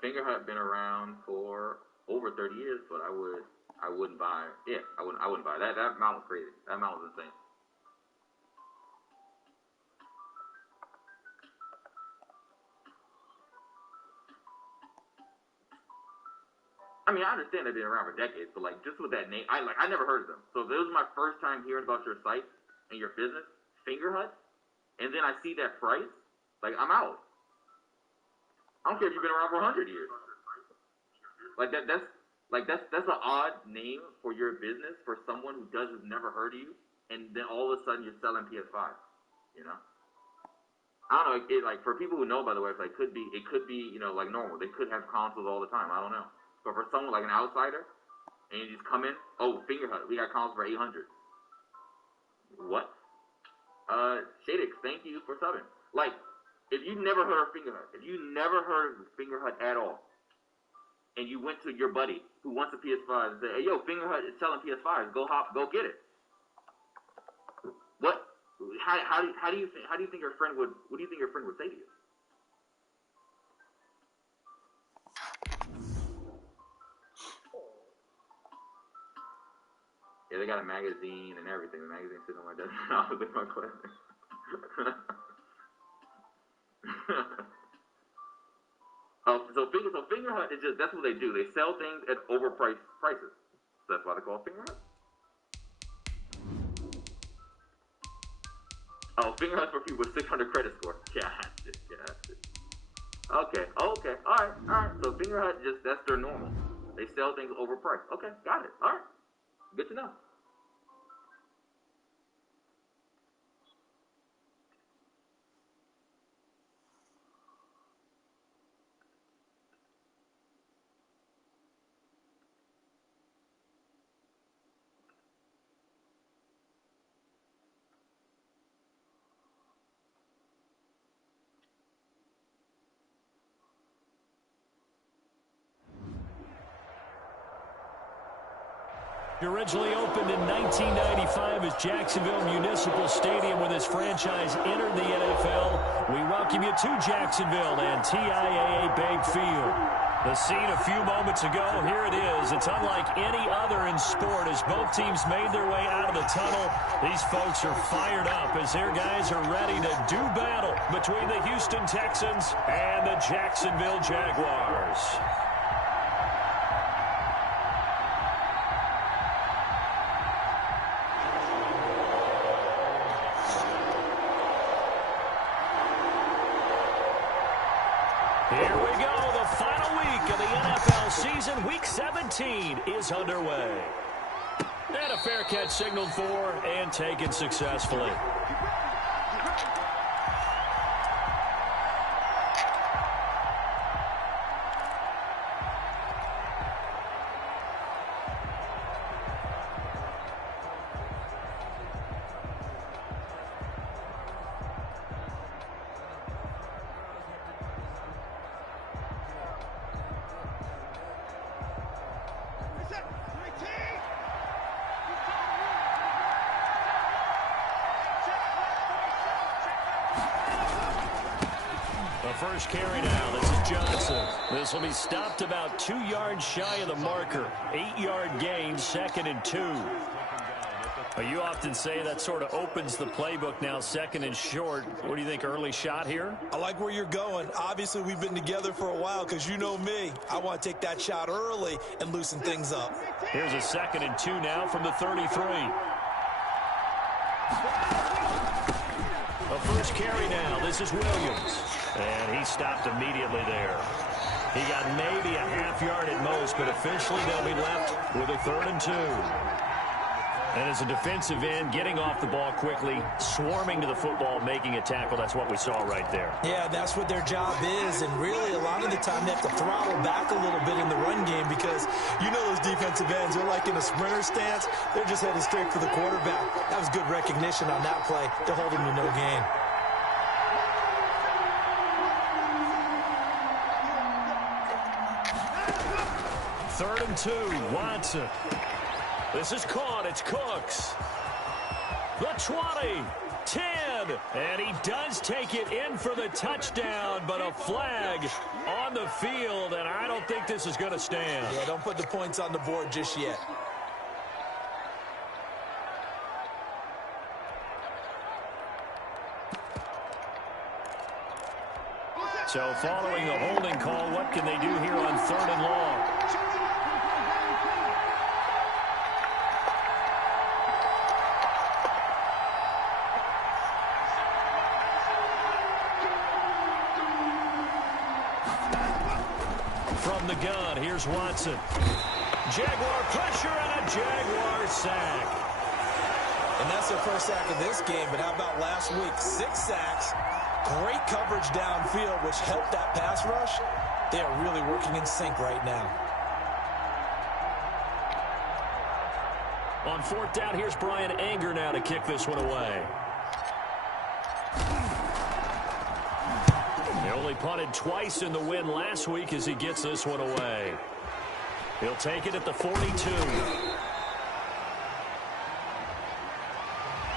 Finger Hut been around for over 30 years, but I wouldn't buy it. Yeah, I wouldn't buy it. That amount was crazy. That amount was insane. I mean, I understand they've been around for decades, but like just with that name, I never heard of them. So if it was my first time hearing about your site and your business, Finger Hut, and then I see that price, like I'm out. I don't care if you've been around for 100 years. Like that's an odd name for your business for someone who has never heard of you, and then all of a sudden you're selling PS5. You know. I don't know. Like for people who know, by the way, it could be like normal. They could have consoles all the time. I don't know. But for someone like an outsider, and you just come in, oh, Finger Hut, we got consoles for 800. What? Shadix, thank you for subbing. Like, if you never heard of Finger Hut, if you never heard of Finger Hut at all, and you went to your buddy who wants a PS5 and say, hey, yo, Finger Hut is selling PS5s, go get it. What? How do you think your friend would? What do you think your friend would say to you? Yeah, they got a magazine and everything. The magazine sitting on my desk. I was in my class. So Finger Hut is that's what they do. They sell things at overpriced prices. So that's why they call it Finger Hut. Oh, Finger Hut for people with 600 credit score. Gotcha. Okay. All right. So Finger Hut that's their normal. They sell things overpriced. Okay, got it. All right. Good to know. Originally opened in 1995 as Jacksonville Municipal Stadium when this franchise entered the NFL. We welcome you to Jacksonville and TIAA Bank Field. The scene a few moments ago, here it is. It's unlike any other in sport as both teams made their way out of the tunnel. These folks are fired up as their guys are ready to do battle between the Houston Texans and the Jacksonville Jaguars. Here we go, the final week of the NFL season. Week 17 is underway. And a fair catch signaled for and taken successfully. First carry now. This is Johnson. This will be stopped about 2 yards shy of the marker. 8-yard gain, 2nd and 2. You often say that sort of opens the playbook now, 2nd and short. What do you think, early shot here? I like where you're going. Obviously, we've been together for a while because you know me. I want to take that shot early and loosen things up. Here's a 2nd and 2 now from the 33. A first carry now. This is Williams. And he stopped immediately there. He got maybe a half yard at most, but officially they'll be left with a 3rd and 2. And as a defensive end, getting off the ball quickly, swarming to the football, making a tackle, that's what we saw right there. Yeah, that's what their job is, and really a lot of the time they have to throttle back a little bit in the run game because you know those defensive ends, they're like in a sprinter stance. They're just headed straight for the quarterback. That was good recognition on that play to hold him to no gain. 3rd and 2, Watson. This is caught. It's Cooks. The 20, 10. again. And he does take it in for the touchdown, but a flag on the field, and I don't think this is going to stand. Yeah, don't put the points on the board just yet. So following the holding call, what can they do here on 3rd and long? From the gun, here's Watson. Jaguar pressure and a Jaguar sack. And that's their first sack of this game, but how about last week? 6 sacks. Great coverage downfield, which helped that pass rush. They are really working in sync right now. On 4th down, here's Brian Anger now to kick this one away. He only punted twice in the win last week as he gets this one away. He'll take it at the 42.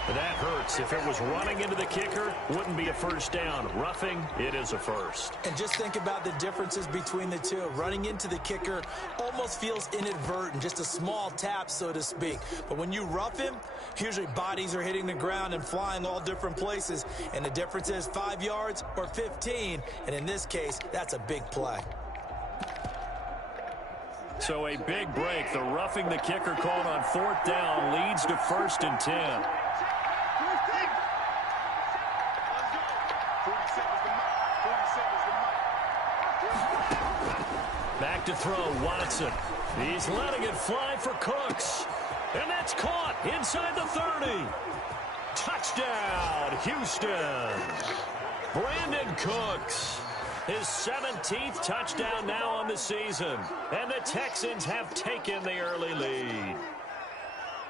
That hurts. If it was running into the kicker, wouldn't be a first down. Roughing, it is a first. And just think about the differences between the two. Running into the kicker almost feels inadvertent, just a small tap, so to speak. But when you rough him, usually bodies are hitting the ground and flying all different places. And the difference is 5 yards or 15. And in this case, that's a big play. So a big break. The roughing the kicker called on 4th down leads to 1st and 10. Back to throw, Watson. He's letting it fly for Cooks. And that's caught inside the 30. Touchdown, Houston. Brandon Cooks. His 17th touchdown now on the season. And the Texans have taken the early lead.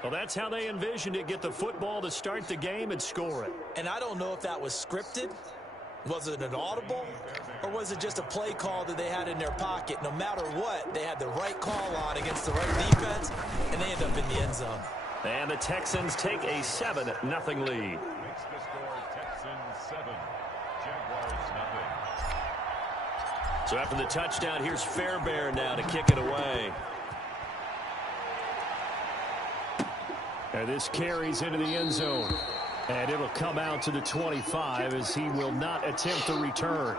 Well, that's how they envisioned it. Get the football to start the game and score it. And I don't know if that was scripted. Was it an audible? Or was it just a play call that they had in their pocket? No matter what, they had the right call on against the right defense, and they end up in the end zone. And the Texans take a 7-0 lead. Makes the score Texans 7, Jaguars 0. So after the touchdown, here's Fairbairn now to kick it away. And this carries into the end zone. And it'll come out to the 25 as he will not attempt to return.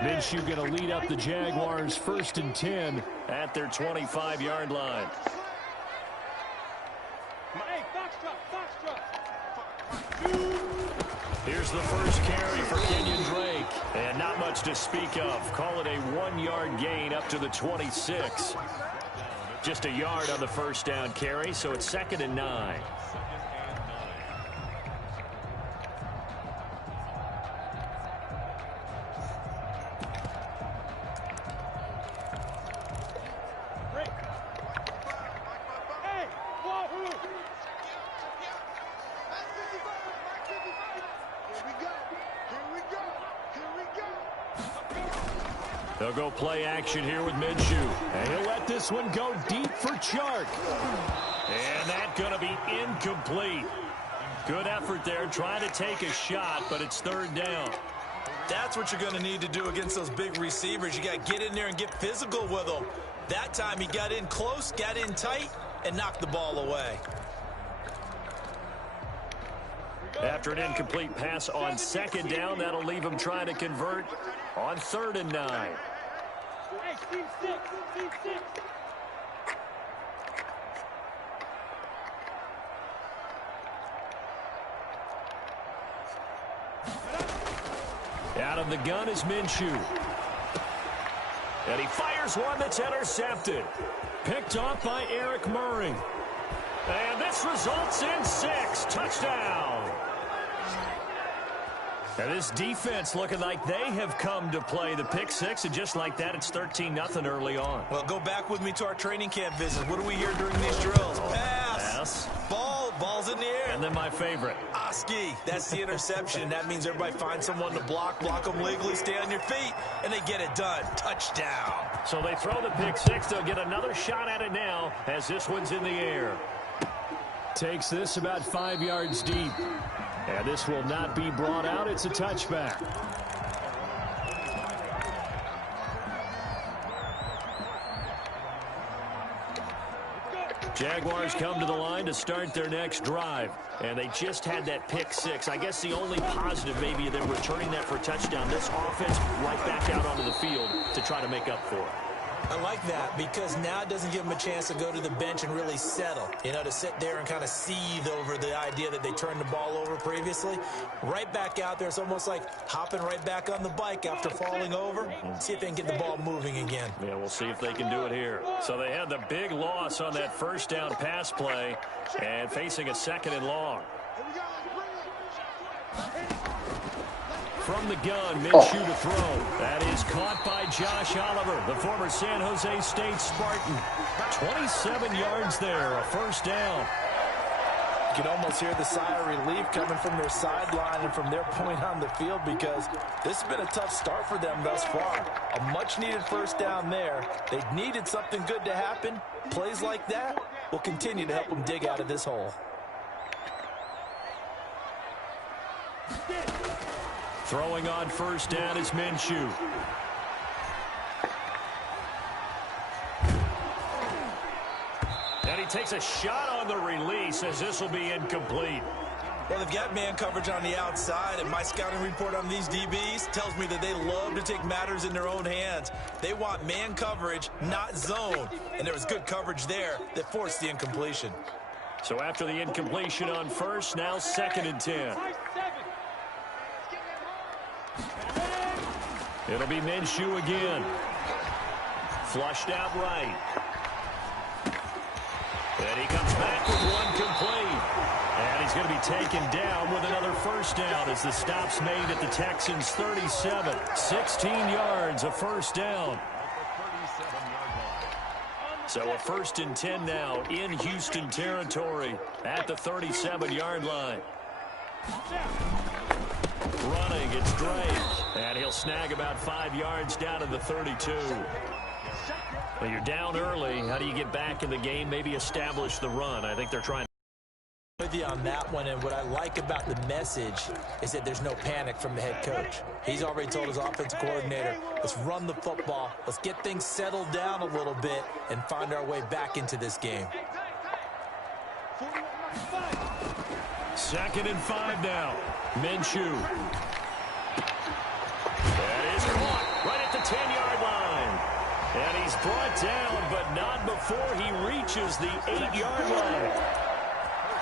Minshew going to lead up the Jaguars 1st and 10 at their 25-yard line. Here's the first carry for Kenyon Drake. And not much to speak of. Call it a 1-yard gain up to the 26. Just a yard on the first down carry, so it's 2nd and 9. They'll go play action here with Minshew. And he'll let this one go deep for Chark. And that's going to be incomplete. Good effort there trying to take a shot, but it's 3rd down. That's what you're going to need to do against those big receivers. You got to get in there and get physical with them. That time he got in close, got in tight, and knocked the ball away. After an incomplete pass on 2nd down, that'll leave him trying to convert on 3rd and 9. Hey, Steve 6, Steve 6. Out of the gun is Minshew. And he fires one that's intercepted. Picked off by Eric Murray. And this results in 6. Touchdown. And this defense looking like they have come to play. The pick 6, and just like that, it's 13-0 early on. Well, go back with me to our training camp visit. What do we hear during these drills? Pass, Yes. Ball's in the air. And then my favorite. Oski, that's the interception. That means everybody finds someone to block them legally, stay on your feet, and they get it done. Touchdown. So they throw the pick six. They'll get another shot at it now as this one's in the air. Takes this about 5 yards deep. And this will not be brought out. It's a touchback. Jaguars come to the line to start their next drive. And they just had that pick six. I guess the only positive maybe they're returning that for a touchdown. This offense right back out onto the field to try to make up for it. I like that because now it doesn't give them a chance to go to the bench and really settle. You know, to sit there and kind of seethe over the idea that they turned the ball over previously. Right back out there. It's almost like hopping right back on the bike after falling over. See if they can get the ball moving again. Yeah, we'll see if they can do it here. So they had the big loss on that first down pass play and facing a 2nd and long. From the gun, Minshew to throw. That is caught by Josh Oliver, the former San Jose State Spartan. 27 yards there, a first down. You can almost hear the sigh of relief coming from their sideline and from their point on the field because this has been a tough start for them thus far. A much-needed first down there. They needed something good to happen. Plays like that will continue to help them dig out of this hole. Throwing on first down is Minshew. And he takes a shot on the release as this will be incomplete. Well, they've got man coverage on the outside, and my scouting report on these DBs tells me that they love to take matters in their own hands. They want man coverage, not zone. And there was good coverage there that forced the incompletion. So after the incompletion on first, now 2nd and 10. It'll be Minshew again. Flushed out right. And he comes back with one complete. And he's going to be taken down with another first down as the stop's made at the Texans' 37. 16 yards, a first down. So a 1st and 10 now in Houston territory at the 37-yard line. Running, it's Drake. And he'll snag about 5 yards down to the 32. Well, you're down early. How do you get back in the game? Maybe establish the run. I think they're trying With you on that one, and what I like about the message is that there's no panic from the head coach. He's already told his offensive coordinator, let's run the football, let's get things settled down a little bit and find our way back into this game. 2nd and 5 now. Minshew. That is caught right at the 10-yard line. And he's brought down, but not before he reaches the 8-yard line.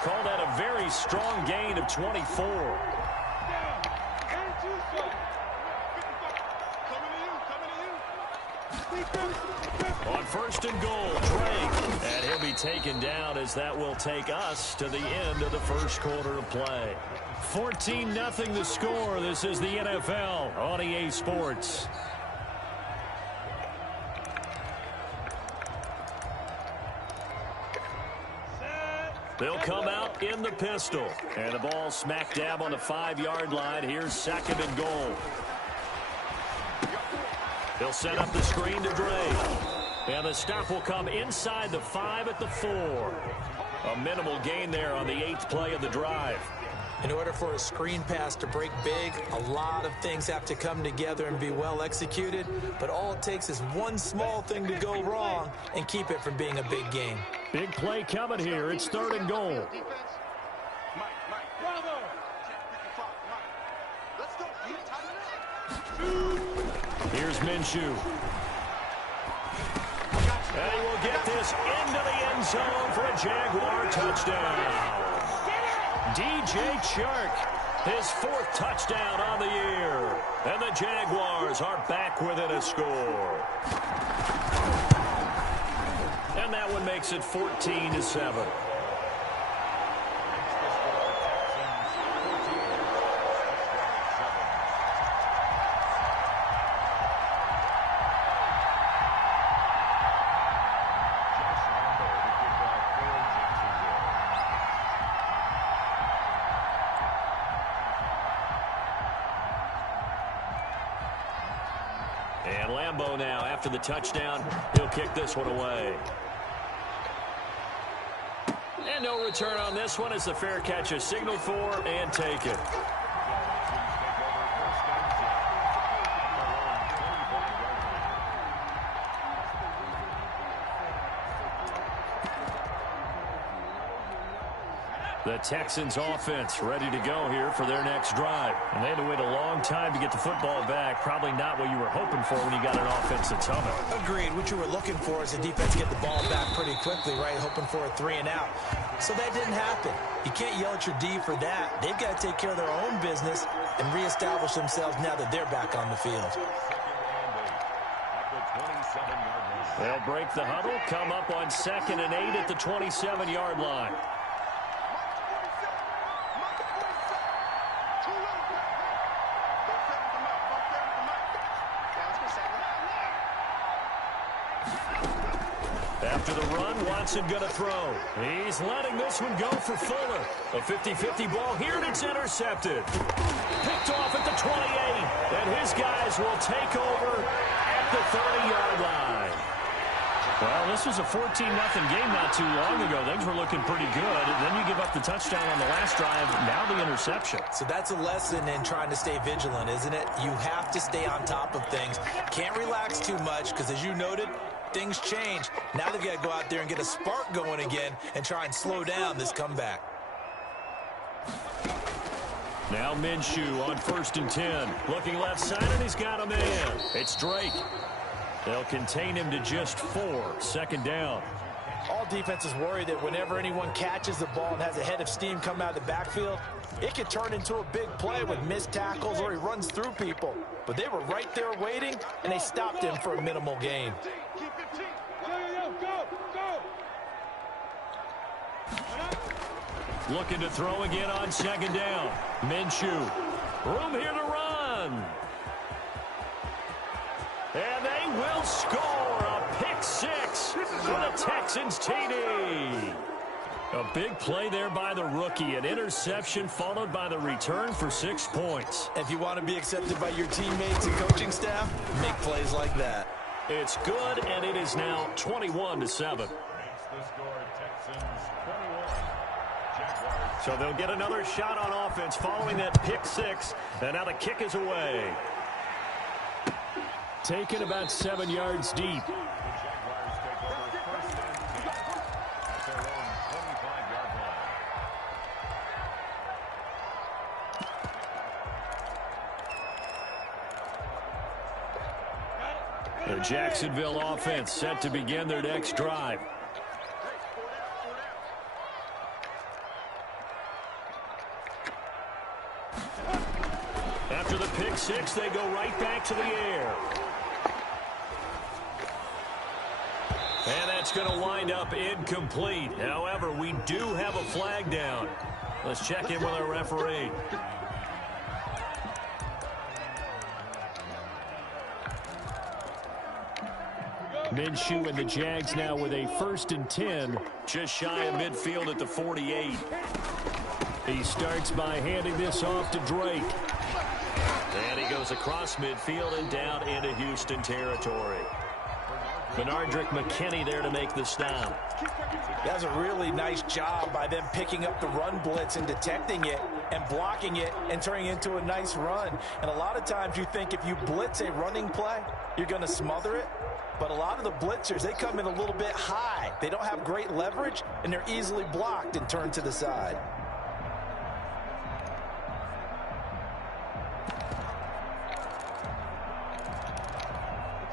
Call that a very strong gain of 24. On 1st and goal, Drake. And he'll be taken down as that will take us to the end of the first quarter of play. 14-0 the score. This is the NFL on EA Sports. They'll come out in the pistol. And the ball smack dab on the 5-yard line. Here's 2nd and goal. They'll set up the screen to Drake. And the stop will come inside the 5 at the 4. A minimal gain there on the 8th play of the drive. In order for a screen pass to break big, a lot of things have to come together and be well executed. But all it takes is one small thing to go wrong and keep it from being a big game. Big play coming here. It's 3rd and goal. Here's Minshew. And he will get this into the end zone for a Jaguar touchdown. DJ Chark, his 4th touchdown on the year. And the Jaguars are back within a score. And that one makes it 14-7. And Lambeau now, after the touchdown, he'll kick this one away. And no return on this one as the fair catch is signaled for and taken. The Texans offense ready to go here for their next drive. And they had to wait a long time to get the football back. Probably not what you were hoping for when you got an offense that's humming. Agreed. What you were looking for is the defense get the ball back pretty quickly, right? Hoping for a 3-and-out. So that didn't happen. You can't yell at your D for that. They've got to take care of their own business and reestablish themselves now that they're back on the field. They'll break the huddle, come up on 2nd and 8 at the 27-yard line. After the run, Watson going to throw. He's letting this one go for Fuller. A 50-50 ball here, and it's intercepted. Picked off at the 28, and his guys will take over at the 30-yard line. Well, this was a 14-0 game not too long ago. Things were looking pretty good. And then you give up the touchdown on the last drive, now the interception. So that's a lesson in trying to stay vigilant, isn't it? You have to stay on top of things. Can't relax too much because, as you noted, things change. Now they've got to go out there and get a spark going again and try and slow down this comeback. Now Minshew on 1st and 10. Looking left side, and he's got a man. It's Drake. They'll contain him to just 4. 2nd down. All defenses worry that whenever anyone catches the ball and has a head of steam come out of the backfield, it could turn into a big play with missed tackles or he runs through people. But they were right there waiting, and they stopped him for a minimal gain. Looking to throw again on 2nd down. Minshew. Room here to run. And they will score a pick 6 for the Texans TD. A big play there by the rookie. An interception followed by the return for 6 points. If you want to be accepted by your teammates and coaching staff, make plays like that. It's good, and it is now 21-7. So they'll get another shot on offense following that pick 6, and now the kick is away. Taken about 7 yards deep. The Jacksonville offense set to begin their next drive. After the pick 6, they go right back to the air. And that's going to wind up incomplete. However, we do have a flag down. Let's check in with our referee. Minshew and the Jags now with a 1st and 10, just shy of midfield at the 48. He starts by handing this off to Drake. And he goes across midfield and down into Houston territory. Bernardrick McKinney there to make the stop. That's a really nice job by them picking up the run blitz and detecting it and blocking it and turning it into a nice run. And a lot of times you think if you blitz a running play, you're going to smother it. But a lot of the blitzers, they come in a little bit high. They don't have great leverage, and they're easily blocked and turned to the side.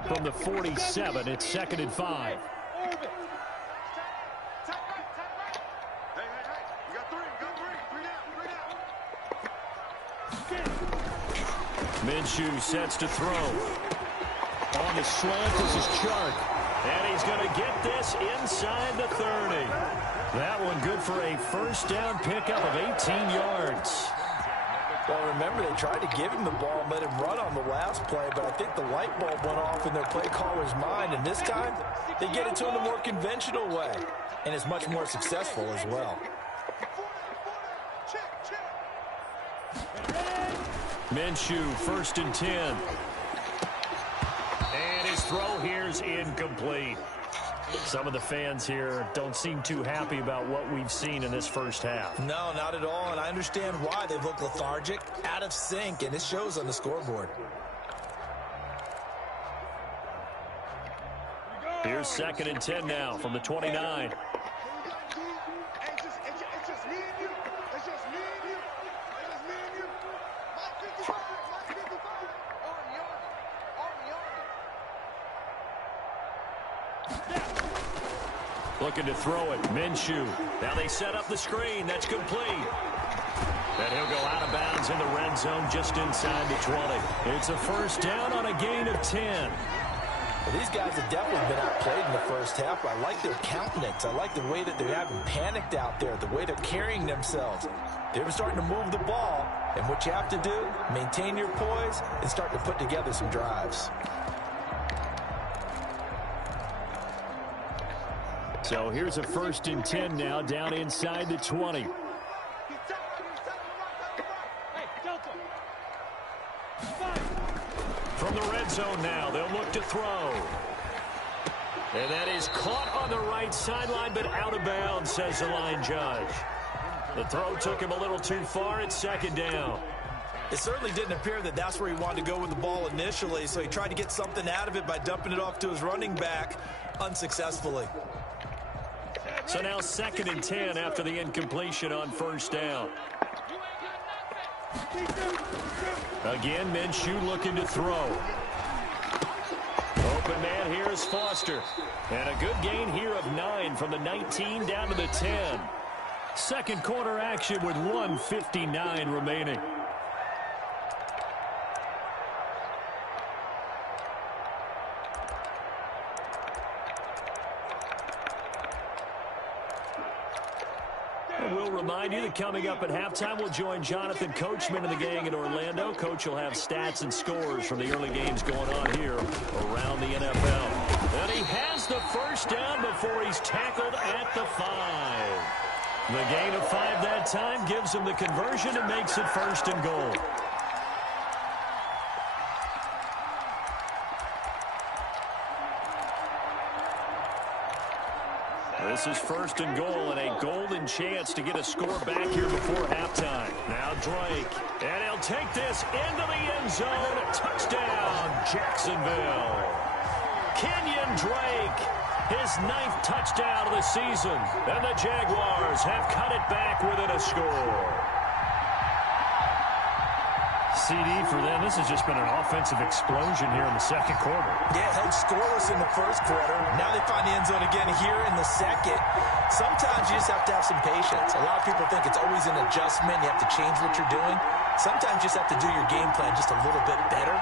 From the 47, it's 2nd and 5. Minshew sets to throw. On the slant, this is Chark. And he's going to get this inside the 30. That one good for a 1st down pickup of 18 yards. Well, remember, they tried to give him the ball and let him run on the last play, but I think the light bulb went off in their play caller's mind, and this time they get it to him the more conventional way, and it's much more successful as well. Minshew, 1st and 10. throw here's incomplete. Some of the fans here don't seem too happy about what we've seen in this first half. No, not at all, and I understand why. They've looked lethargic, out of sync, and it shows on the scoreboard. Here's 2nd and 10 now from the 29. Looking to throw it. Minshew. Now they set up the screen. That's complete. And he'll go out of bounds in the red zone just inside the 20. It's a first down on a gain of 10. Well, these guys have definitely been outplayed in the first half. I like their countenance. I like the way that they're having panicked out there, the way they're carrying themselves. They're starting to move the ball, and what you have to do, maintain your poise and start to put together some drives. So here's a 1st and 10 now down inside the 20. From the red zone now, they'll look to throw. And that is caught on the right sideline, but out of bounds, says the line judge. The throw took him a little too far. It's 2nd down. It certainly didn't appear that that's where he wanted to go with the ball initially, so he tried to get something out of it by dumping it off to his running back unsuccessfully. So now 2nd and 10 after the incompletion on 1st down. Again, Minshew looking to throw. Open man here is Foster. And a good gain here of 9 from the 19 down to the 10. Second quarter action with 1:59 remaining. We'll remind you that coming up at halftime, we'll join Jonathan Coachman and the gang in Orlando. Coach will have stats and scores from the early games going on here around the NFL. And he has the first down before he's tackled at the 5. The gain of 5 that time gives him the conversion and makes it 1st and goal. This is 1st and goal and a golden chance to get a score back here before halftime. Now Drake, and he'll take this into the end zone. Touchdown, Jacksonville. Kenyon Drake, his 9th touchdown of the season. And the Jaguars have cut it back within a score. CD for them. This has just been an offensive explosion here in the second quarter. Yeah, held scoreless in the first quarter. Now they find the end zone again here in the second. Sometimes you just have to have some patience. A lot of people think it's always an adjustment. You have to change what you're doing. Sometimes you just have to do your game plan just a little bit better.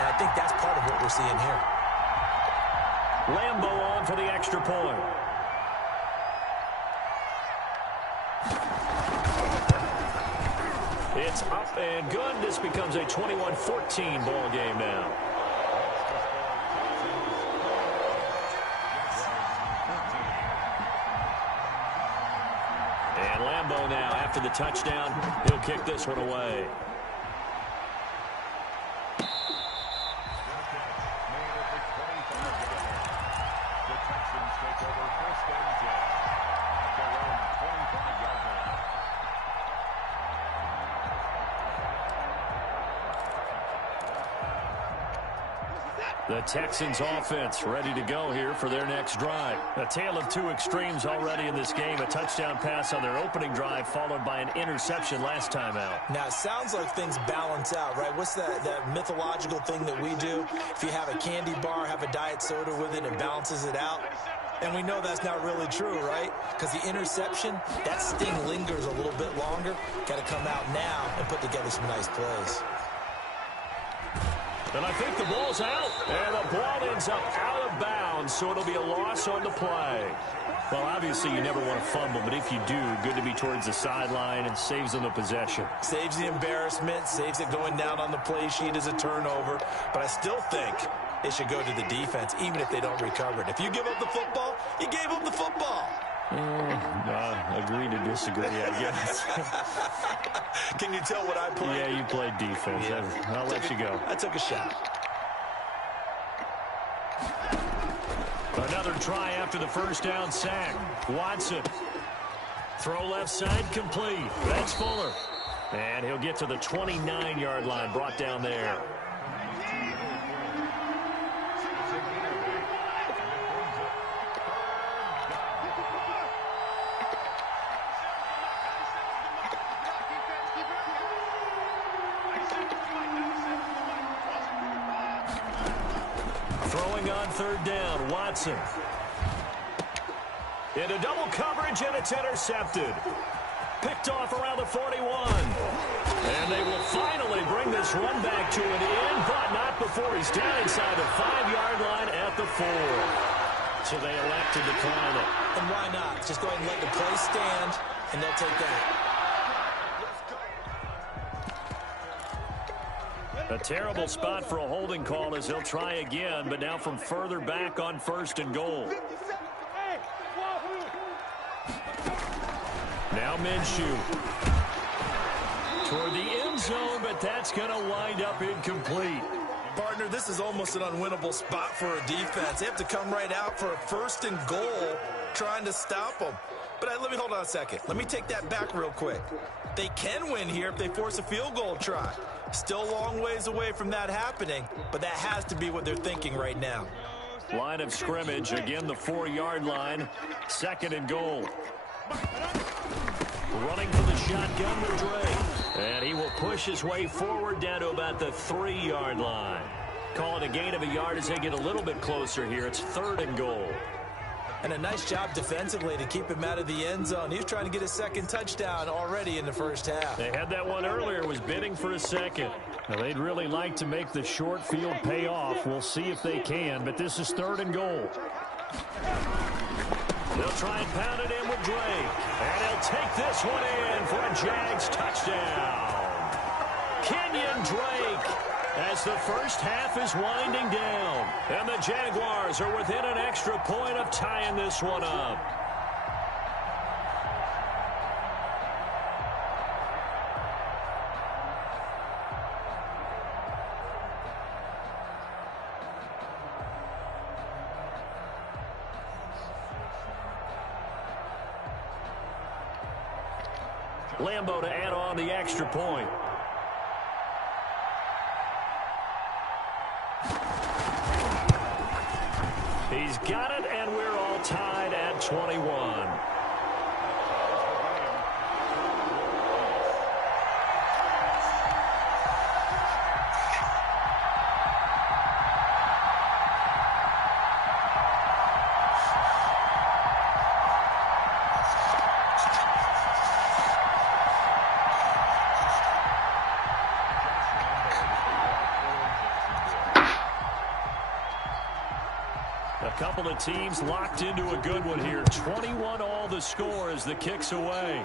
And I think that's part of what we're seeing here. Lambo on for the extra point. It's up and good. This becomes a 21-14 ball game now. And Lambo now, after the touchdown, he'll kick this one away. The Texans offense ready to go here for their next drive. A tale of two extremes already in this game. A touchdown pass on their opening drive followed by an interception last time out. Now, it sounds like things balance out, right? What's that mythological thing that we do? If you have a candy bar, have a diet soda with it, it balances it out. And we know that's not really true, right? Because the interception, that sting lingers a little bit longer. Got to come out now and put together some nice plays. And I think the ball's out. And the ball ends up out of bounds, so it'll be a loss on the play. Well, obviously you never want to fumble, but if you do, good to be towards the sideline and saves them the possession. Saves the embarrassment, saves it going down on the play sheet as a turnover. But I still think it should go to the defense, even if they don't recover it. If you give up the football, you gave up the football. Agree to disagree, I guess. Can you tell what I played? Yeah, you played defense. Yeah. I'll let you go. I took a shot. Another try after the first down sack. Watson. Throw left side complete. That's Fuller. And he'll get to the 29-yard line, brought down there. Throwing on third down, Watson. Into double coverage, and it's intercepted. Picked off around the 41. And they will finally bring this run back to an end, but not before he's down inside the 5-yard line at the 4. So they elect to decline it. And why not? Just go ahead and let the play stand, and they'll take that. A terrible spot for a holding call as they'll try again, but now from further back on 1st and goal. Now Minshew. Toward the end zone, but that's going to wind up incomplete. Partner, this is almost an unwinnable spot for a defense. They have to come right out for a 1st and goal trying to stop them. But let me hold on a second. Let me take that back real quick. They can win here if they force a field goal try. Still a long ways away from that happening, but that has to be what they're thinking right now. Line of scrimmage, again the 4-yard line. 2nd and goal. Running for the shotgun with Dre. And he will push his way forward down to about the 3-yard line. Call it a gain of a yard as they get a little bit closer here. It's 3rd and goal. And a nice job defensively to keep him out of the end zone. He was trying to get his 2nd touchdown already in the first half. They had that one earlier, was bidding for a 2nd. Now, they'd really like to make the short field pay off. We'll see if they can, but this is 3rd and goal. They'll try and pound it in with Drake. And he'll take this one in for a Jags touchdown. Kenyon Drake as the first half is winding down. And the Jaguars are within an extra point of tying this one up. Lambeau to add on the extra point. He's got it, and we're all tied at 21. A couple of teams locked into a good one here. 21 all the score as the kick's away.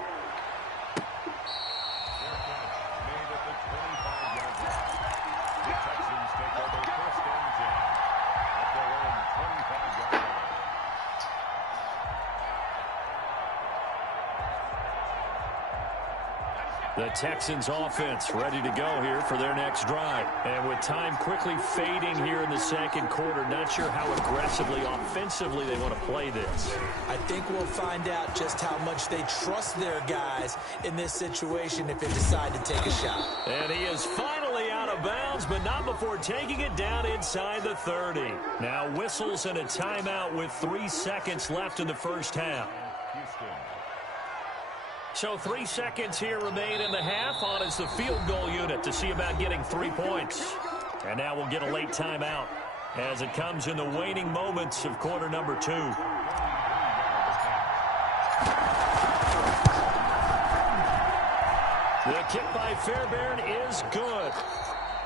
The Texans offense ready to go here for their next drive. And with time quickly fading here in the 2nd quarter, not sure how aggressively, offensively they want to play this. I think we'll find out just how much they trust their guys in this situation if they decide to take a shot. And he is finally out of bounds, but not before taking it down inside the 30. Now whistles and a timeout with 3 seconds left in the first half. So 3 seconds here remain in the half. On is the field goal unit to see about getting 3 points. And now we'll get a late timeout as it comes in the waning moments of quarter number 2. The kick by Fairbairn is good.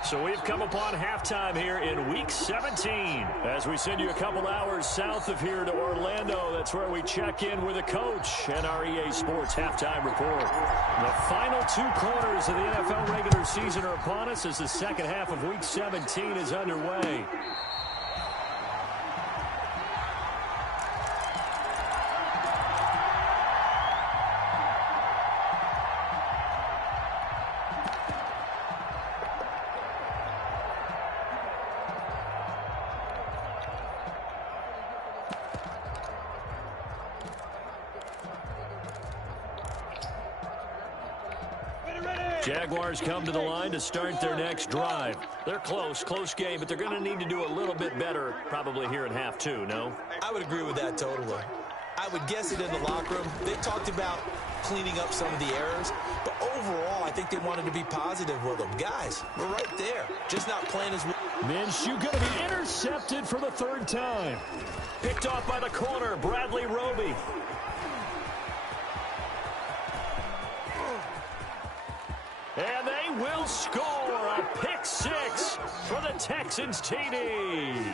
So we've come upon halftime here in Week 17. As we send you a couple hours south of here to Orlando, that's where we check in with a coach and our EA Sports Halftime Report. The final 2 quarters of the NFL regular season are upon us as the second half of Week 17 is underway. Jaguars come to the line to start their next drive. They're close game, but they're going to need to do a little bit better probably here in half two, no? I would agree with that totally. I would guess it in the locker room. They talked about cleaning up some of the errors, but overall, I think they wanted to be positive with them. Guys, we're right there, just not playing as well. Minshew going to be intercepted for the third time. Picked off by the corner, Bradley Roby. And they will score a pick six for the Texans TD.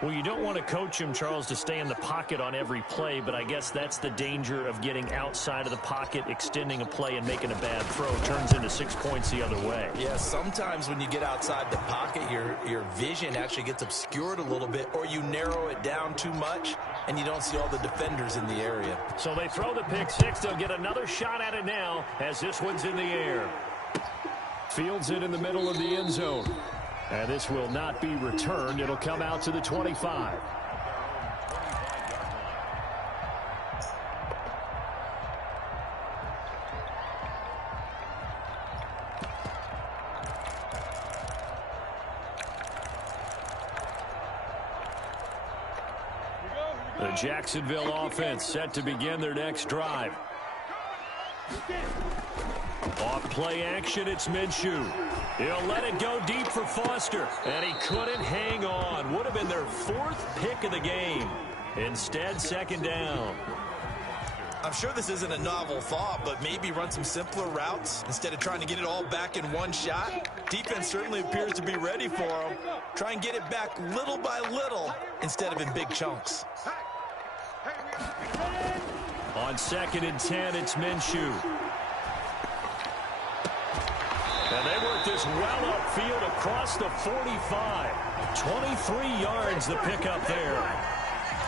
Well, you don't want to coach him, Charles, to stay in the pocket on every play, but I guess that's the danger of getting outside of the pocket, extending a play, and making a bad throw. It turns into 6 points the other way. Yeah, sometimes when you get outside the pocket, your vision actually gets obscured a little bit, or you narrow it down too much, and you don't see all the defenders in the area. So they throw the pick six. They'll get another shot at it now as this one's in the air. Fields it in the middle of the end zone. And this will not be returned. It'll come out to the 25. The Jacksonville offense set to begin their next drive. Off play action, it's Minshew. He'll let it go deep for Foster, and he couldn't hang on. Would have been their fourth pick of the game. Instead, second down. I'm sure this isn't a novel thought, but maybe run some simpler routes instead of trying to get it all back in one shot. Defense certainly appears to be ready for him. Try and get it back little by little instead of in big chunks. On 2nd and 10, it's Minshew. And they work this well upfield across the 45. 23 yards the pickup there.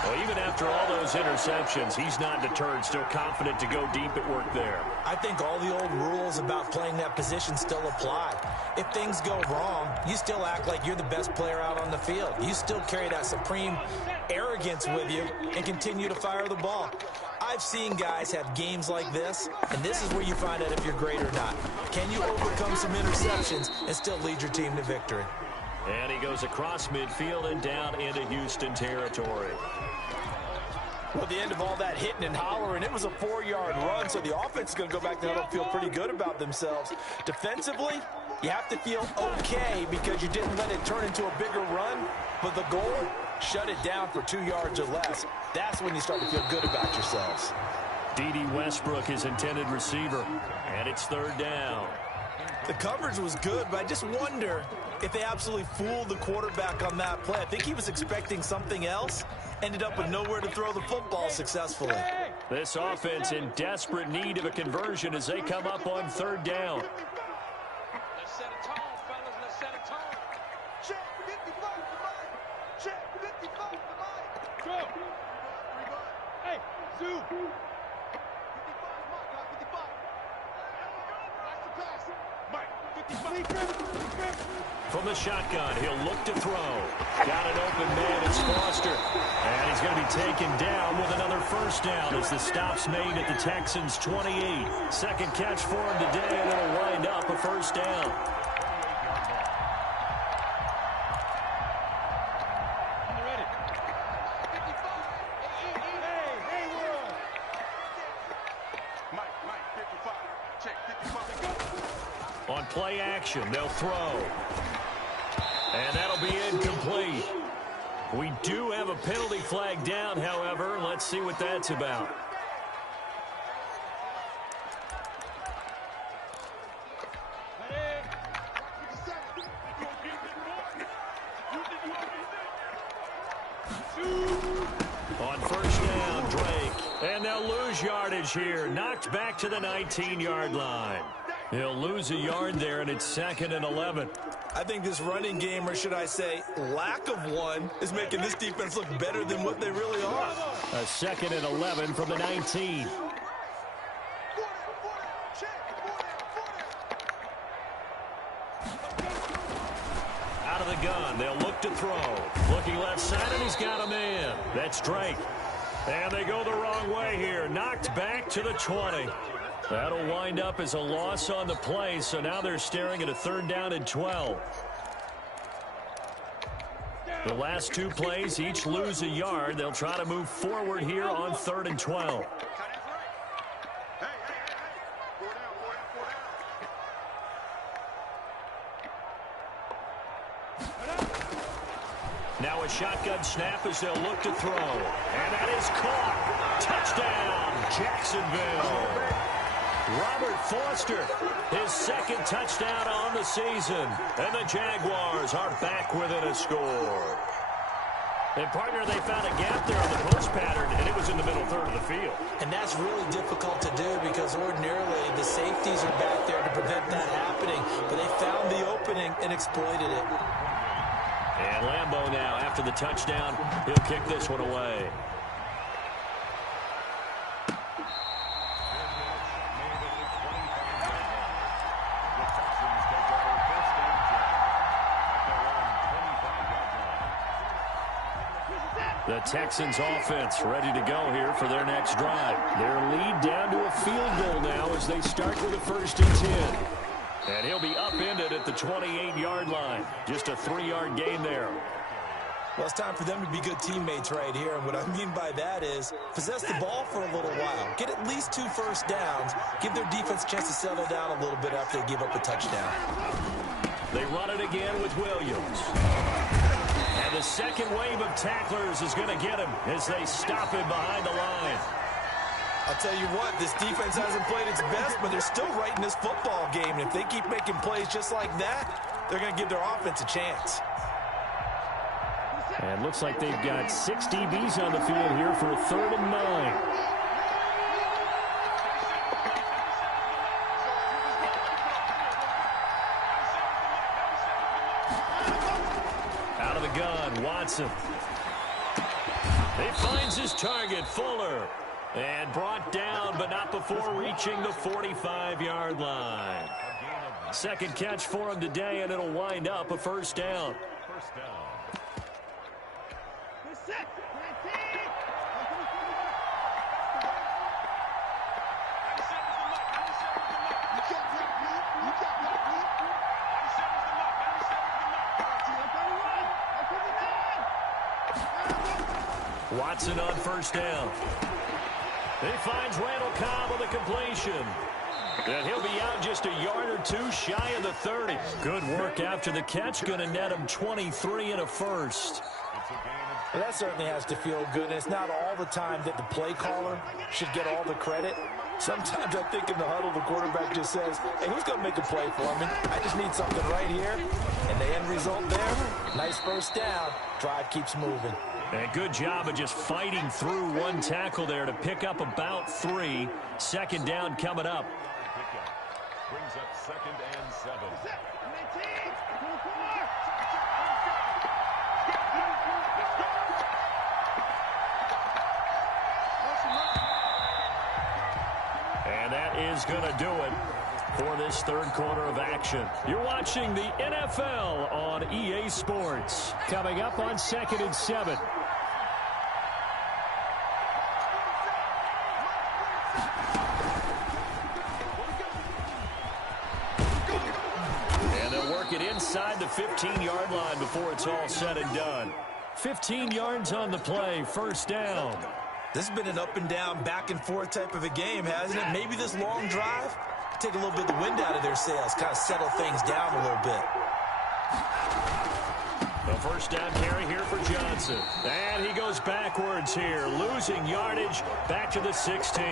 Well, even after all those interceptions, he's not deterred, still confident to go deep at work there. I think all the old rules about playing that position still apply. If things go wrong, you still act like you're the best player out on the field. You still carry that supreme arrogance with you and continue to fire the ball. I've seen guys have games like this, and this is where you find out if you're great or not. Can you overcome some interceptions and still lead your team to victory? And he goes across midfield and down into Houston territory. Well, the end of all that hitting and hollering, it was a 4-yard run, so the offense is going to go back to huddle and feel pretty good about themselves. Defensively, you have to feel okay because you didn't let it turn into a bigger run, but the goal, shut it down for 2 yards or less. That's when you start to feel good about yourselves. D.D. Westbrook is intended receiver, and it's third down. The coverage was good, but I just wonder if they absolutely fooled the quarterback on that play. I think he was expecting something else, ended up with nowhere to throw the football successfully. This offense in desperate need of a conversion as they come up on third down. Let's set a tone, fellas. Let's set a tone. Check 55 to mine. Check 55 to mine. Go. Hey, Zoo. 55 is mine, guys. 55. Watch the pass. Mike, 55. From the shotgun, he'll look to throw. Got an open man, it's Foster. And he's going to be taken down with another first down as the stop's made at the Texans' 28. Second catch for him today, and it'll wind up a first down. On play action, they'll throw. And that'll be incomplete. We do have a penalty flag down, however. Let's see what that's about. On first down, Drake. And they'll lose yardage here. Knocked back to the 19-yard line. He'll lose a yard there, and it's 2nd and 11. I think this running game, or should I say lack of one, is making this defense look better than what they really are. A 2nd and 11 from the 19. Out of the gun, they'll look to throw. Looking left side, and he's got a man. That's Drake. And they go the wrong way here. Knocked back to the 20. That'll wind up as a loss on the play, so now they're staring at a 3rd down and 12. The last 2 plays each lose a yard. They'll try to move forward here on 3rd and 12. Now a shotgun snap as they'll look to throw. And that is caught. Touchdown, Jacksonville. Robert Foster, his 2nd touchdown on the season. And the Jaguars are back within a score. And, partner, they found a gap there on the post pattern, and it was in the middle 3rd of the field. And that's really difficult to do because ordinarily the safeties are back there to prevent that happening. But they found the opening and exploited it. And Lambeau now, after the touchdown, he'll kick this one away. The Texans offense ready to go here for their next drive. Their lead down to a field goal now as they start with a 1st and 10. And he'll be upended at the 28-yard line. Just a 3-yard gain there. Well, it's time for them to be good teammates right here. And what I mean by that is possess the ball for a little while. Get at least 2 first downs. Give their defense a chance to settle down a little bit after they give up a touchdown. They run it again with Williams. And the second wave of tacklers is going to get him as they stop him behind the line. I'll tell you what, this defense hasn't played its best, but they're still right in this football game. And if they keep making plays just like that, they're going to give their offense a chance. And looks like they've got 6 DBs on the field here for a 3rd and 9. Out of the gun, Watson. He finds his target, Fuller. And brought down, but not before reaching the 45-yard line. 2nd catch for him today, and it'll wind up a 1st down. Watson on 1st down. He finds Randall Cobb on the completion. And he'll be out just a yard or 2 shy of the 30. Good work after the catch. Going to net him 23 and a 1st. Well, that certainly has to feel good. And it's not all the time that the play caller should get all the credit. Sometimes I think in the huddle, the quarterback just says, hey, who's going to make a play for me? I just need something right here. And the end result there, nice 1st down. Drive keeps moving. And good job of just fighting through 1 tackle there to pick up about 3. 2nd down coming up. Brings up 2nd and 7. And that is going to do it for this 3rd quarter of action. You're watching the NFL on EA Sports. Coming up on 2nd and 7. And they'll work it inside the 15-yard line before it's all said and done. 15 yards on the play, 1st down. This has been an up and down, back and forth type of a game, hasn't it? Maybe this long drive take a little bit of the wind out of their sails, kind of settle things down a little bit. The 1st down carry here for Johnson. And he goes backwards here, losing yardage back to the 16.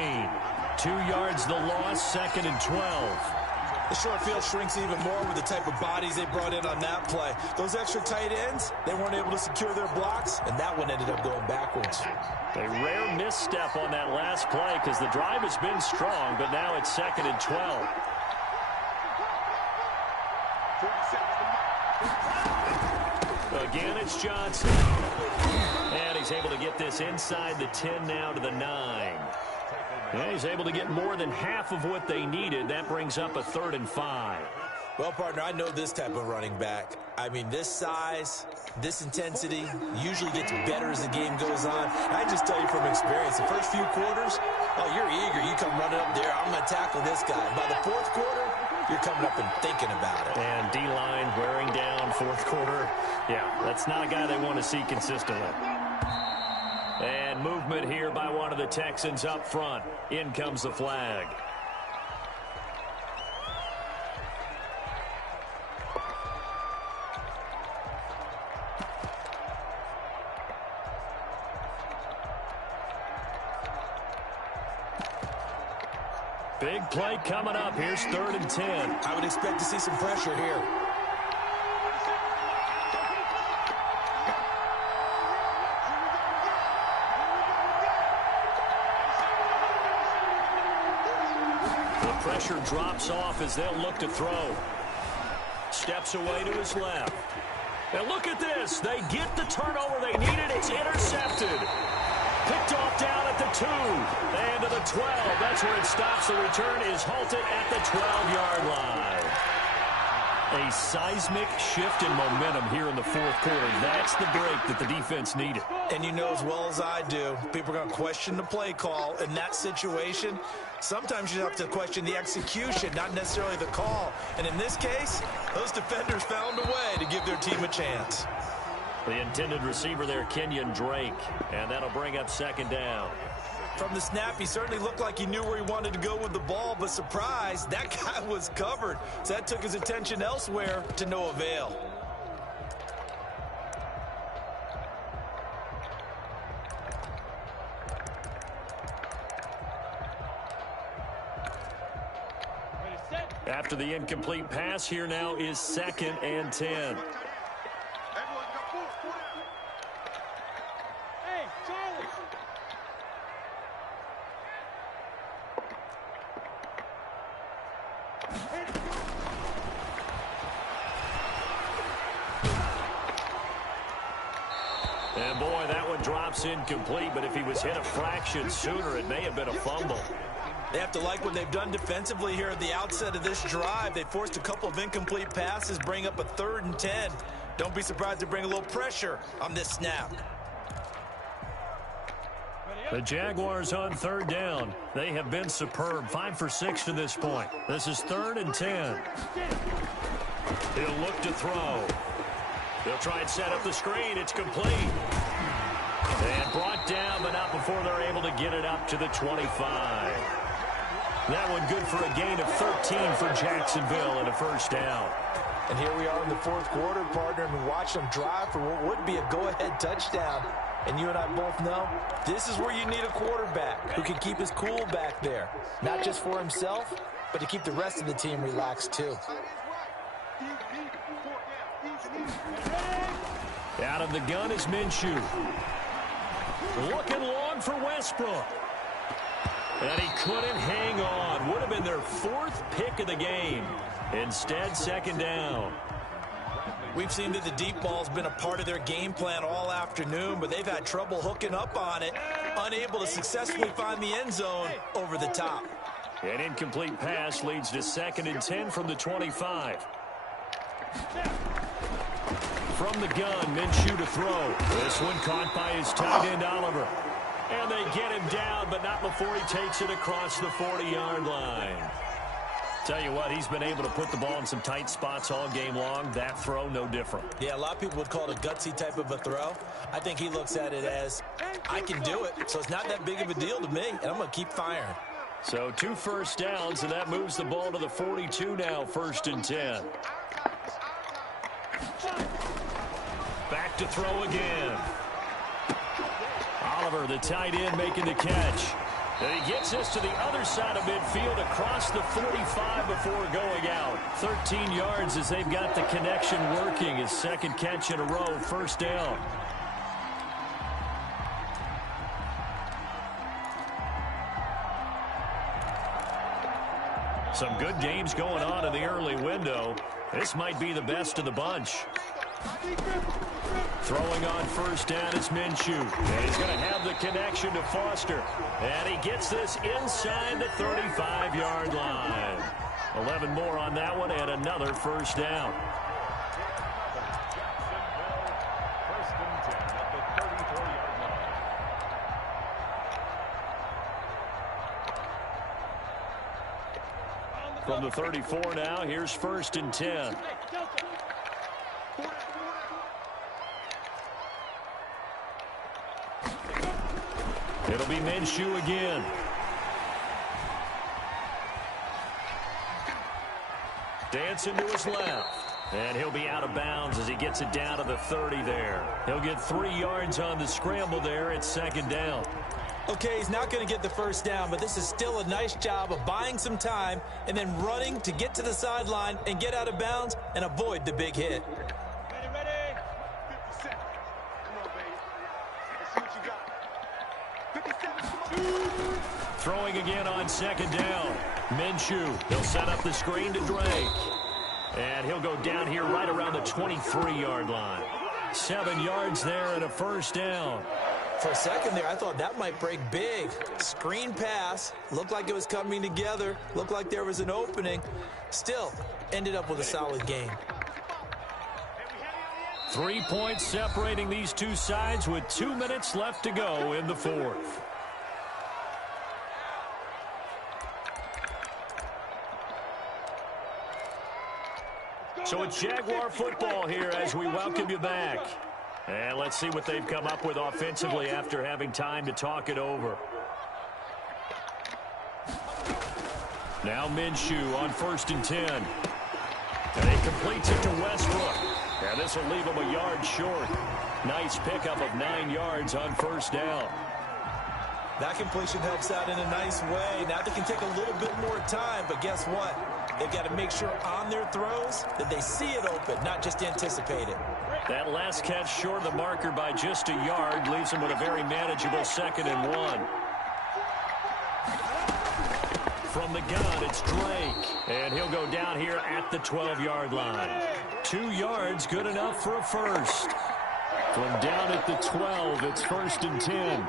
2 yards the loss, 2nd and 12. The short field shrinks even more with the type of bodies they brought in on that play. Those extra tight ends, they weren't able to secure their blocks, and that one ended up going backwards. A rare misstep on that last play because the drive has been strong, but now it's 2nd and 12. Again, it's Johnson. And he's able to get this inside the 10 now to the 9. Yeah, he's able to get more than half of what they needed. That brings up a 3rd and 5. Well, partner, I know this type of running back. I mean, this size, this intensity usually gets better as the game goes on. I just tell you from experience, the first few quarters, Oh, you're eager. You come running up there. I'm going to tackle this guy. By the fourth quarter, you're coming up and thinking about it. And D-line wearing down fourth quarter. Yeah, that's not a guy they want to see consistently. And movement here by one of the Texans up front. In comes the flag. Big play coming up. Here's 3rd and 10. I would expect to see some pressure here. The pressure drops off as they'll look to throw. Steps away to his left. And look at this. They get the turnover they needed. It's intercepted. Picked off down at the 2 and to the 12. That's where it stops. The return is halted at the 12-yard line. A seismic shift in momentum here in the fourth quarter. That's the break that the defense needed. And you know as well as I do, people are going to question the play call in that situation. Sometimes you have to question the execution, not necessarily the call. And in this case, those defenders found a way to give their team a chance. The intended receiver there, Kenyon Drake, and that'll bring up 2nd down. From the snap, he certainly looked like he knew where he wanted to go with the ball, but surprise, that guy was covered. So that took his attention elsewhere to no avail. After the incomplete pass, here now is 2nd and 10. And boy, that one drops incomplete, but if he was hit a fraction sooner, it may have been a fumble. They have to like what they've done defensively here at the outset of this drive. They forced a couple of incomplete passes, bring up a 3rd and 10. Don't be surprised to bring a little pressure on this snap. The Jaguars on 3rd down. They have been superb. 5 for 6 to this point. This is 3rd and 10. He'll look to throw. They'll try and set up the screen. It's complete. And brought down, but not before they're able to get it up to the 25. That one good for a gain of 13 for Jacksonville and a 1st down. And here we are in the fourth quarter, partner, and watch them drive for what would be a go-ahead touchdown. And you and I both know this is where you need a quarterback who can keep his cool back there. Not just for himself, but to keep the rest of the team relaxed too. Out of the gun is Minshew. Looking long for Westbrook. And he couldn't hang on. Would have been their 4th pick of the game. Instead, 2nd down. We've seen that the deep ball's been a part of their game plan all afternoon, but they've had trouble hooking up on it, unable to successfully find the end zone over the top. An incomplete pass leads to 2nd and 10 from the 25. From the gun, Minshew to throw. This one caught by his tight end, Oliver. And they get him down, but not before he takes it across the 40-yard line. Tell you what, he's been able to put the ball in some tight spots all game long. That throw, no different. Yeah, a lot of people would call it a gutsy type of a throw. I think he looks at it as, I can do it, so it's not that big of a deal to me, and I'm going to keep firing. So 2 1st downs, and that moves the ball to the 42 now, 1st and 10. Back to throw again. Oliver, the tight end, making the catch. And he gets this to the other side of midfield across the 45 before going out. 13 yards as they've got the connection working. His 2nd catch in a row, 1st down. Some good games going on in the early window. This might be the best of the bunch. Throwing on 1st down is Minshew. And he's going to have the connection to Foster. And he gets this inside the 35-yard line. 11 more on that one and another 1st down. From the 34 now, here's 1st and 10. It'll be Minshew again. Dancing to his left. And he'll be out of bounds as he gets it down to the 30 there. He'll get 3 yards on the scramble there. It's 2nd down. Okay, he's not going to get the 1st down, but this is still a nice job of buying some time and then running to get to the sideline and get out of bounds and avoid the big hit. Ready? 50 seconds. Come on, baby. Let's see what you got. 57. Come on. Throwing again on 2nd down. Minshew, he'll set up the screen to Drake. And he'll go down here right around the 23-yard line. 7 yards there and a 1st down. For a second there, I thought that might break big. Screen pass. Looked like it was coming together. Looked like there was an opening. Still, ended up with a solid game. 3 points separating these two sides with 2 minutes left to go in the 4th. So it's Jaguar football here as we welcome you back. And let's see what they've come up with offensively after having time to talk it over. Now Minshew on 1st and 10. And he completes it to Westbrook. And this will leave him a yard short. Nice pickup of 9 yards on 1st down. That completion helps out in a nice way. Now they can take a little bit more time, but guess what? They've got to make sure on their throws that they see it open, not just anticipate it. That last catch short of the marker by just a yard leaves him with a very manageable 2nd and 1. From the gun, it's Drake. And he'll go down here at the 12-yard line. 2 yards, good enough for a 1st. From down at the 12, it's 1st and 10.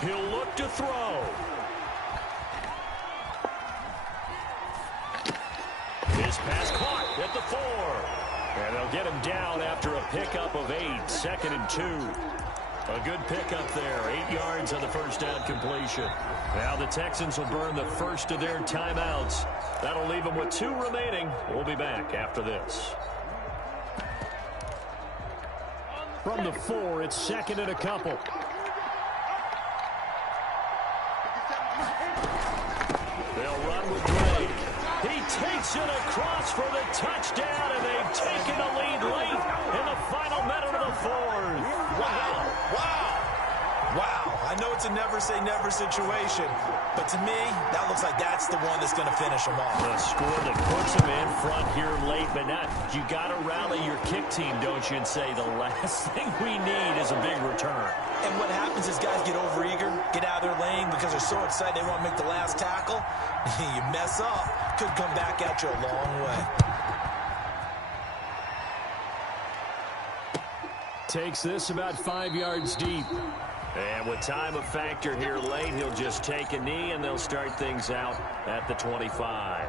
He'll look to throw. His pass caught at the 4. And they'll get him down after a pickup of 8. 2nd and 2. A good pickup there. 8 yards on the 1st down completion. Now the Texans will burn the first of their timeouts. That'll leave them with 2 remaining. We'll be back after this. From the 4, it's 2nd and a couple. They'll run with Drake. He takes it across for the touchdown, and they've taken a lead late in the final minute of the 4th. Wow. Wow. Wow. I know it's a never-say-never situation, but to me, that looks like that's the one that's going to finish them off. The score that puts them in front here late, but not. You got to rally your kick team, don't you, and say the last thing we need is a big return. And what happens is guys get overeager, get out of their lane because they're so excited they want to make the last tackle. You mess up, could come back at you a long way. Takes this about 5 yards deep. And with time a factor here late, he'll just take a knee, and they'll start things out at the 25.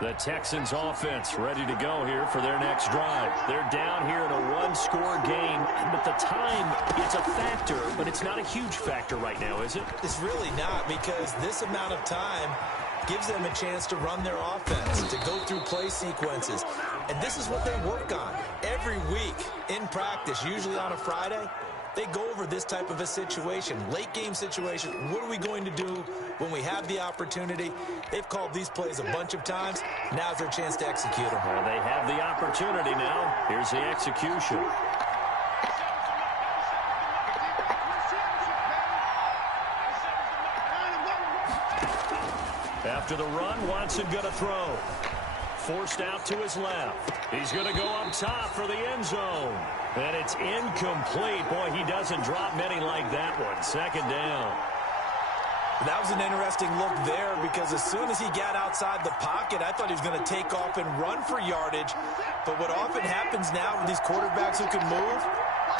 The Texans offense ready to go here for their next drive. They're down here in a one-score game, but the time, it's a factor, but it's not a huge factor right now, is it? It's really not, because this amount of time gives them a chance to run their offense, to go through play sequences. And this is what they work on every week in practice, usually on a Friday. They go over this type of a situation, late game situation. What are we going to do when we have the opportunity? They've called these plays a bunch of times. Now's their chance to execute them. Well, they have the opportunity now. Here's the execution. After the run, Watson gonna throw. Forced out to his left. He's going to go up top for the end zone. And it's incomplete. Boy, he doesn't drop many like that one. 2nd down. That was an interesting look there because as soon as he got outside the pocket, I thought he was going to take off and run for yardage. But what often happens now with these quarterbacks who can move,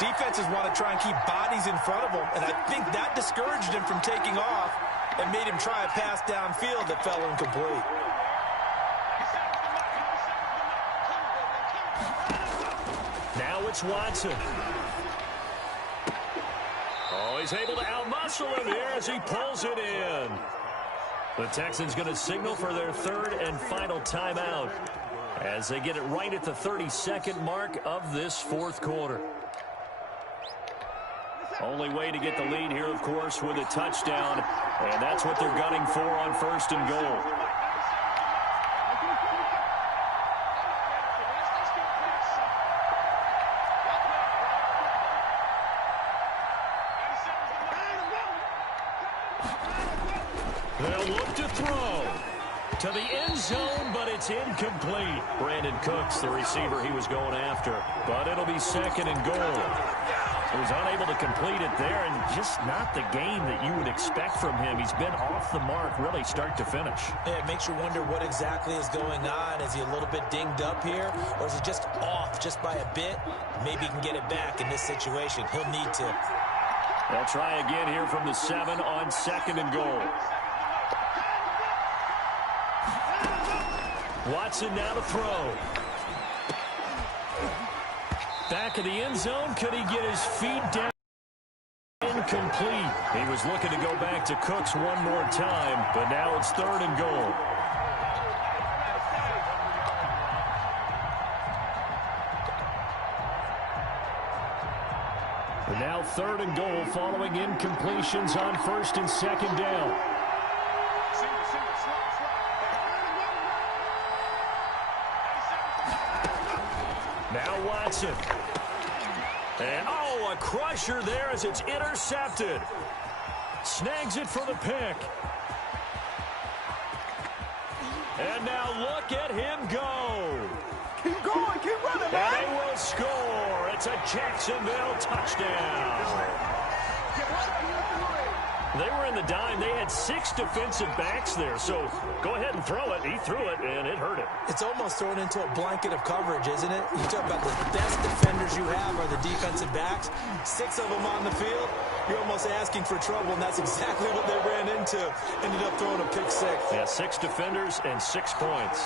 defenses want to try and keep bodies in front of them. And I think that discouraged him from taking off and made him try a pass downfield that fell incomplete. it's Watson. Oh, he's able to outmuscle him here as he pulls it in. The Texans going to signal for their third and final timeout as they get it right at the 32nd mark of this fourth quarter. Only way to get the lead here, of course, with a touchdown, and that's what they're gunning for on first and goal. They'll look to throw to the end zone, but it's incomplete. Brandon Cooks, the receiver he was going after, but it'll be second and goal. He was unable to complete it there, and just not the game that you would expect from him. He's been off the mark, really, start to finish. Yeah, it makes you wonder what exactly is going on. Is he a little bit dinged up here, or is he just off just by a bit? Maybe he can get it back in this situation. He'll need to. They'll try again here from the 7 on second and goal. Watson now to throw. Back of the end zone. Could he get his feet down? Incomplete. He was looking to go back to Cooks one more time, but now it's third and goal. And now third and goal following incompletions on first and second down. Now Watson. And, oh, a crusher there as it's intercepted. Snags it for the pick. And now look at him go. Keep going, keep running, man. And they will score. It's a Jacksonville touchdown. They were in the dime. They had 6 defensive backs there. So go ahead and throw it. He threw it, and it hurt him. It's almost thrown into a blanket of coverage, isn't it? You talk about the best defenders you have are the defensive backs. 6 of them on the field. You're almost asking for trouble, and that's exactly what they ran into. Ended up throwing a pick 6. Yeah, 6 defenders and 6 points.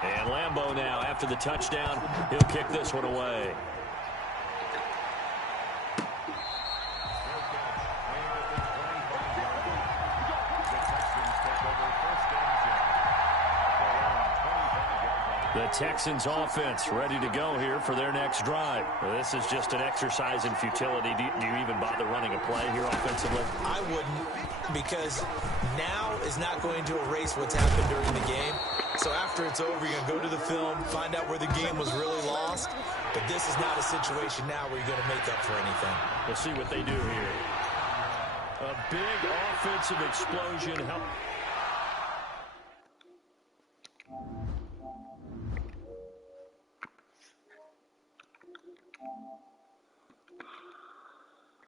And Lambeau now, after the touchdown, he'll kick this one away. The Texans offense ready to go here for their next drive. Well, this is just an exercise in futility. Do you even bother running a play here offensively? I wouldn't, because now is not going to erase what's happened during the game. So after it's over, you're going to go to the film, find out where the game was really lost. But this is not a situation now where you're going to make up for anything. We'll see what they do here. A big offensive explosion.